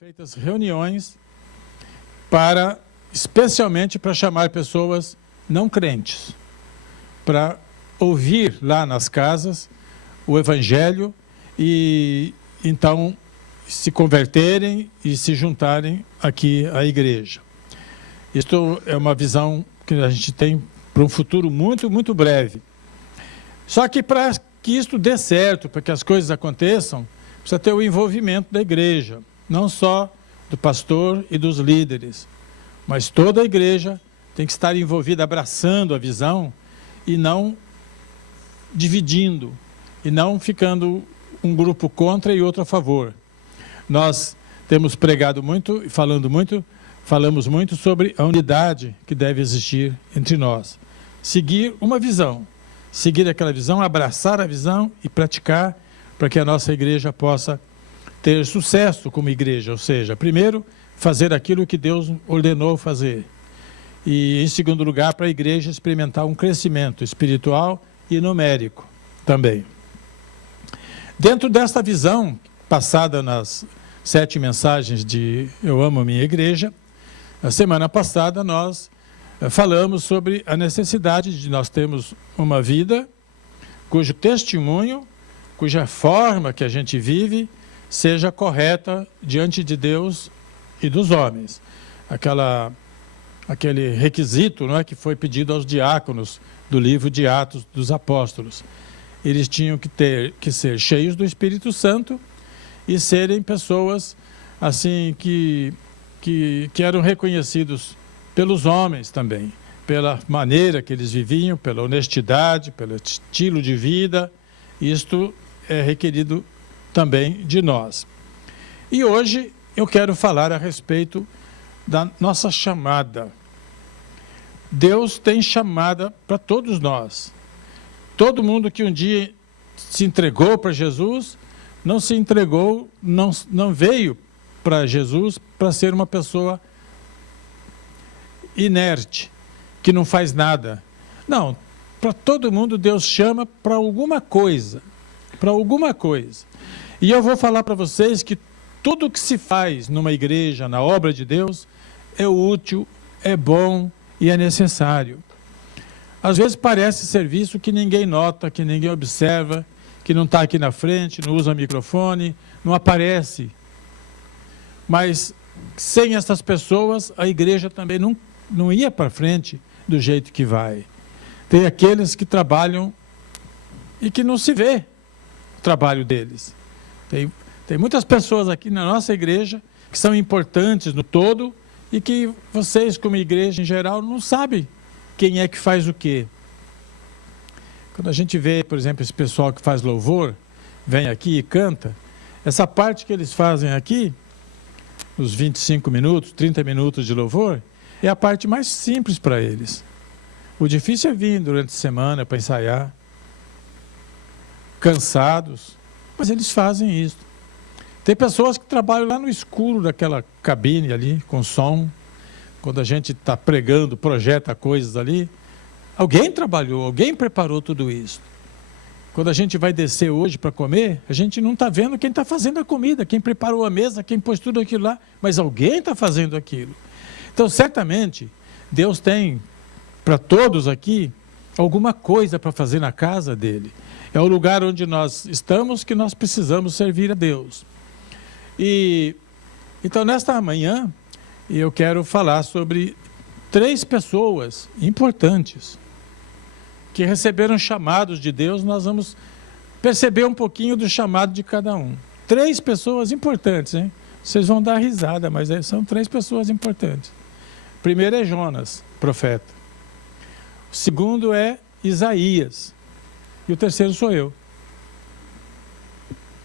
feitas reuniões especialmente para chamar pessoas não crentes, para ouvir lá nas casas o Evangelho e então se converterem e se juntarem aqui à igreja. Isto é uma visão que a gente tem para um futuro muito, muito breve. Só que para que isto dê certo, para que as coisas aconteçam, precisa ter o envolvimento da igreja, não só do pastor e dos líderes, mas toda a igreja tem que estar envolvida, abraçando a visão e não dividindo, e não ficando um grupo contra e outro a favor. Nós temos pregado muito e falamos muito sobre a unidade que deve existir entre nós. Seguir uma visão, seguir aquela visão, abraçar a visão e praticar para que a nossa igreja possa ter sucesso como igreja, ou seja, primeiro, fazer aquilo que Deus ordenou fazer. E, em segundo lugar, para a igreja experimentar um crescimento espiritual e numérico também. Dentro desta visão, passada nas 7 mensagens de Eu Amo a Minha Igreja, a semana passada nós falamos sobre a necessidade de nós termos uma vida cujo testemunho, cuja forma que a gente vive, seja correta diante de Deus e dos homens. Aquele requisito, não é, que foi pedido aos diáconos do livro de Atos dos Apóstolos. Eles tinham que ser cheios do Espírito Santo e serem pessoas assim que eram reconhecidos pelos homens também, pela maneira que eles viviam, pela honestidade, pelo estilo de vida. Isto é requerido também de nós. E hoje eu quero falar a respeito da nossa chamada. Deus tem chamada para todos nós. Todo mundo que um dia se entregou para Jesus, não se entregou, não veio para Jesus para ser uma pessoa inerte, que não faz nada. Não, para todo mundo Deus chama para alguma coisa, E eu vou falar para vocês que tudo que se faz numa igreja, na obra de Deus, é útil, é bom e é necessário. Às vezes parece serviço que ninguém nota, que ninguém observa, que não está aqui na frente, não usa microfone, não aparece. Mas sem essas pessoas, a igreja também não ia para frente do jeito que vai. Tem aqueles que trabalham e que não se vê o trabalho deles. Tem muitas pessoas aqui na nossa igreja que são importantes no todo e que vocês, como igreja em geral, não sabem quem é que faz o quê. Quando a gente vê, por exemplo, esse pessoal que faz louvor, vem aqui e canta, essa parte que eles fazem aqui, os 25 minutos, 30 minutos de louvor, é a parte mais simples para eles. O difícil é vir durante a semana para ensaiar, cansados, mas eles fazem isso. Tem pessoas que trabalham lá no escuro daquela cabine ali, com som. Quando a gente está pregando, projeta coisas ali, alguém trabalhou, alguém preparou tudo isso. Quando a gente vai descer hoje para comer, a gente não está vendo quem está fazendo a comida, quem preparou a mesa, quem pôs tudo aquilo lá, mas alguém está fazendo aquilo. Então, certamente, Deus tem para todos aqui alguma coisa para fazer na casa dele. É o lugar onde nós estamos que nós precisamos servir a Deus. Então, nesta manhã, eu quero falar sobre 3 pessoas importantes que receberam chamados de Deus. Nós vamos perceber um pouquinho do chamado de cada um. 3 pessoas importantes, hein? Vocês vão dar risada, mas são 3 pessoas importantes. O primeiro é Jonas, profeta. O segundo é Isaías. E o terceiro sou eu.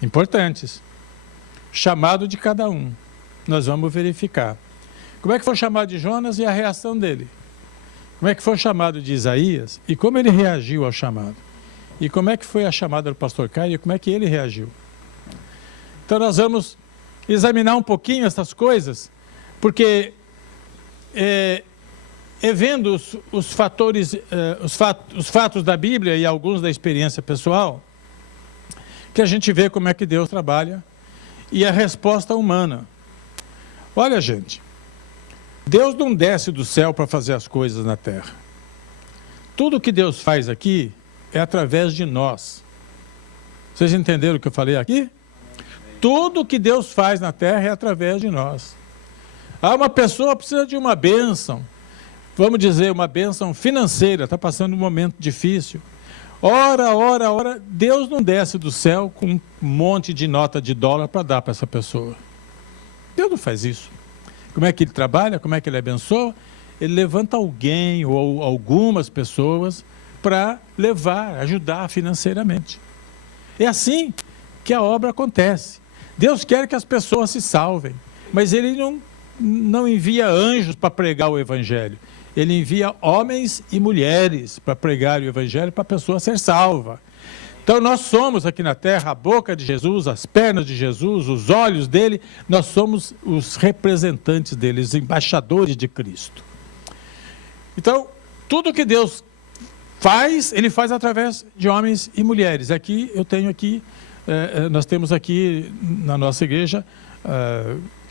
Importantes. Chamado de cada um. Nós vamos verificar. Como é que foi o chamado de Jonas e a reação dele? Como é que foi o chamado de Isaías e como ele reagiu ao chamado? E como é que foi a chamada do pastor Caio e como é que ele reagiu? Então nós vamos examinar um pouquinho essas coisas, porque vendo os fatos da Bíblia e alguns da experiência pessoal, que a gente vê como é que Deus trabalha e a resposta humana. Olha, gente, Deus não desce do céu para fazer as coisas na terra. Tudo que Deus faz aqui é através de nós. Vocês entenderam o que eu falei aqui? Tudo que Deus faz na terra é através de nós. Uma pessoa precisa de uma bênção, vamos dizer, uma bênção financeira, está passando um momento difícil. Ora, Deus não desce do céu com um monte de nota de dólar para dar para essa pessoa. Deus não faz isso. Como é que ele trabalha? Como é que ele abençoa? Ele levanta alguém ou algumas pessoas para levar, ajudar financeiramente. É assim que a obra acontece. Deus quer que as pessoas se salvem, mas Ele não envia anjos para pregar o Evangelho. Ele envia homens e mulheres para pregar o Evangelho para a pessoa ser salva. Então nós somos aqui na terra a boca de Jesus, as pernas de Jesus, os olhos dele, nós somos os representantes dele, os embaixadores de Cristo. Então, tudo que Deus faz, ele faz através de homens e mulheres. Aqui, nós temos aqui na nossa igreja,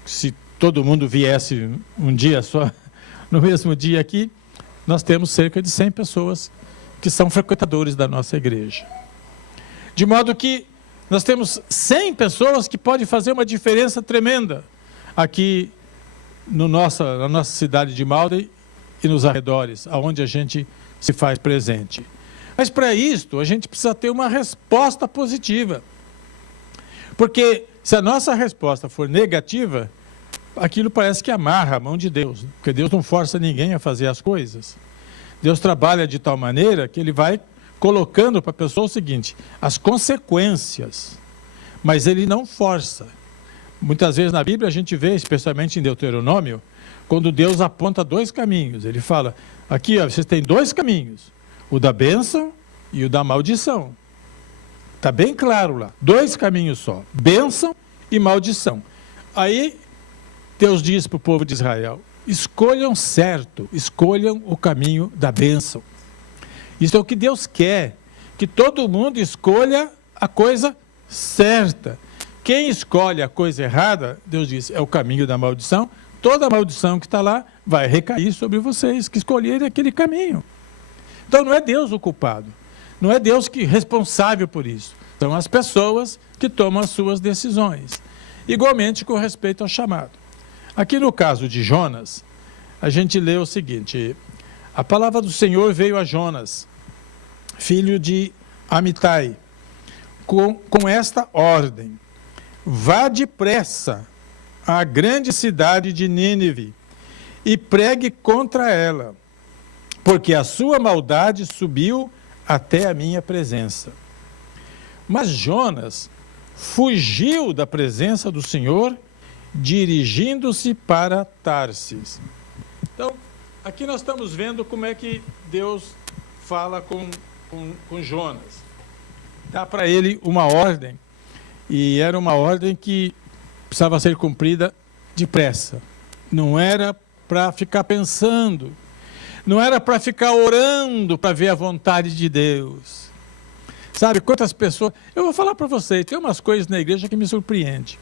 se todo mundo viesse um dia só, no mesmo dia aqui, nós temos cerca de 100 pessoas que são frequentadores da nossa igreja. De modo que nós temos 100 pessoas que podem fazer uma diferença tremenda aqui na nossa cidade de Malden e nos arredores, aonde a gente se faz presente. Mas para isto, a gente precisa ter uma resposta positiva. Porque se a nossa resposta for negativa, aquilo parece que amarra a mão de Deus, porque Deus não força ninguém a fazer as coisas. Deus trabalha de tal maneira que ele vai colocando para a pessoa o seguinte, as consequências, mas ele não força. Muitas vezes na Bíblia a gente vê, especialmente em Deuteronômio, quando Deus aponta 2 caminhos, ele fala, aqui ó, vocês têm 2 caminhos, o da bênção e o da maldição. Está bem claro lá, 2 caminhos só, bênção e maldição. Aí Deus diz para o povo de Israel, escolham certo, escolham o caminho da bênção. Isso é o que Deus quer, que todo mundo escolha a coisa certa. Quem escolhe a coisa errada, Deus diz, é o caminho da maldição, toda a maldição que está lá vai recair sobre vocês, que escolherem aquele caminho. Então não é Deus o culpado, não é Deus que é responsável por isso, são as pessoas que tomam as suas decisões. Igualmente com respeito ao chamado. Aqui no caso de Jonas, a gente lê o seguinte, a palavra do Senhor veio a Jonas, filho de Amitai, com esta ordem, vá depressa à grande cidade de Nínive e pregue contra ela, porque a sua maldade subiu até a minha presença. Mas Jonas fugiu da presença do Senhor, dirigindo-se para Tarsis. Então, aqui nós estamos vendo como é que Deus fala com Jonas. Dá para ele uma ordem, e era uma ordem que precisava ser cumprida depressa. Não era para ficar pensando, não era para ficar orando para ver a vontade de Deus. Sabe, quantas pessoas... Eu vou falar para vocês, tem umas coisas na igreja que me surpreendem.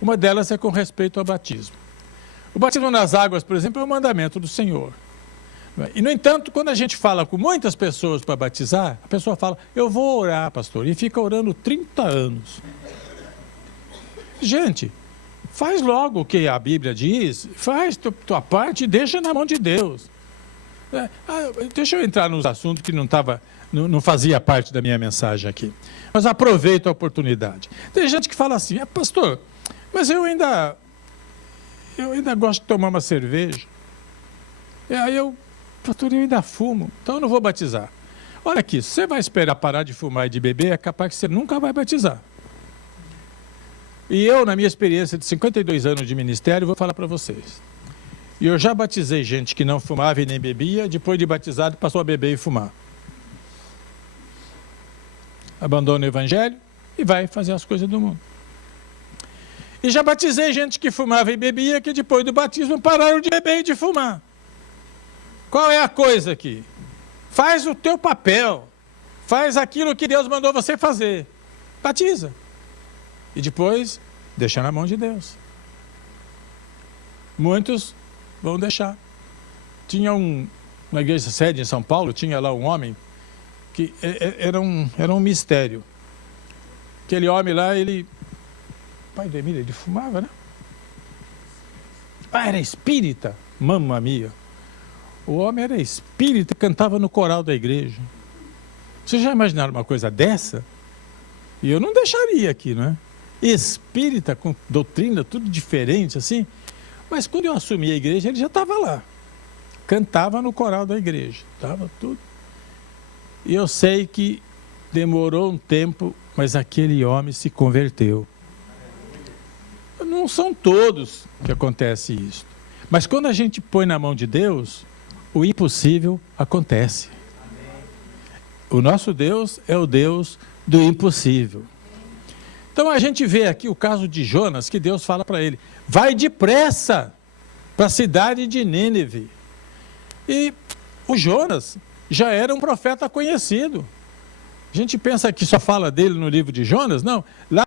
Uma delas é com respeito ao batismo. O batismo nas águas, por exemplo, é um mandamento do Senhor. E, no entanto, quando a gente fala com muitas pessoas para batizar, a pessoa fala, eu vou orar, pastor, e fica orando 30 anos. Gente, faz logo o que a Bíblia diz, faz tua parte e deixa na mão de Deus. Deixa eu entrar nos assuntos que não fazia parte da minha mensagem aqui. Mas aproveito a oportunidade. Tem gente que fala assim, pastor, mas eu ainda gosto de tomar uma cerveja. E aí pastor, eu ainda fumo, então eu não vou batizar. Olha aqui, se você vai esperar parar de fumar e de beber, é capaz que você nunca vai batizar. E eu, na minha experiência de 52 anos de ministério, vou falar para vocês. E eu já batizei gente que não fumava e nem bebia, depois de batizado passou a beber e fumar. Abandona o evangelho e vai fazer as coisas do mundo. E já batizei gente que fumava e bebia, que depois do batismo pararam de beber e de fumar. Qual é a coisa aqui? Faz o teu papel, faz aquilo que Deus mandou você fazer, batiza. E depois, deixa na mão de Deus. muitos vão deixar. Tinha uma igreja sede em São Paulo, tinha lá um homem que era um mistério. Aquele homem lá, pai da Emília, ele fumava, né? Era espírita, mamma mia. O homem era espírita e cantava no coral da igreja. Vocês já imaginaram uma coisa dessa? E eu não deixaria aqui, não é? Espírita, com doutrina, tudo diferente, assim. Mas quando eu assumi a igreja, ele já estava lá. Cantava no coral da igreja. Estava tudo. E eu sei que demorou um tempo, mas aquele homem se converteu. Não são todos que acontece isso. Mas quando a gente põe na mão de Deus, o impossível acontece. O nosso Deus é o Deus do impossível. Então a gente vê aqui o caso de Jonas, que Deus fala para ele: vai depressa para a cidade de Nínive. E o Jonas já era um profeta conhecido. A gente pensa que só fala dele no livro de Jonas, não. Lá